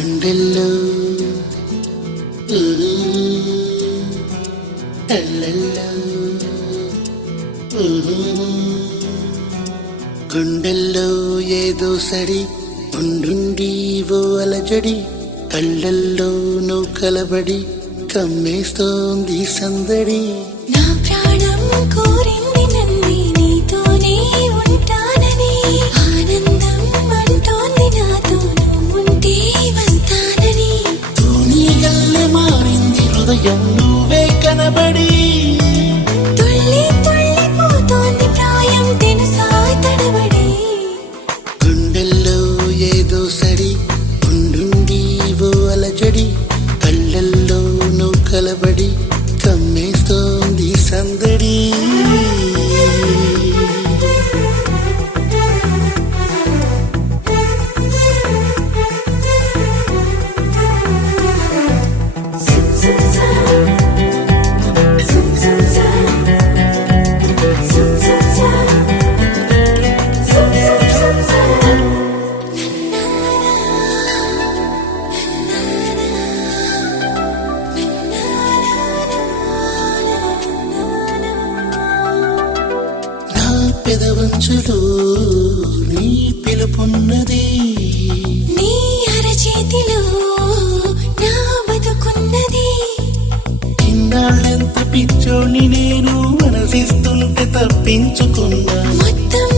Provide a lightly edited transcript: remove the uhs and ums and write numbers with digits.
గుండెల్లో గుండెల్లో ఏదో సడి ఉండుండి ఓ అలజడి కళ్ళల్లో నువ్వు కలబడి కమ్మేస్తోంది సందడి. నా ప్రాణం కోరింది నన్ను నీతోనే ఉంటానని, ఆనందం అంటోంది నాతో నువ్వుంటే వస్తానని. తూనీగల్లె మారింది హృదయం నువ్వే కనబడి, తుళ్ళి తుళ్ళిపోతోంది ప్రాయం తెలుసా తడబడి. గుండెల్లో ఏదో సడి ఉండుండి ఓ అలజడి కళ్ళల్లో నువ్వు కలబడి కమ్మేస్తోంది సందడి. నా పెదవంచులో నీ పిలుపున్నది, నీ అరచేతిలో నా బతుకున్నది. ఇన్నాళ్ళెంత పిచ్చోని నేను మనసిస్తుంటే తప్పించుకున్నా. మొత్తం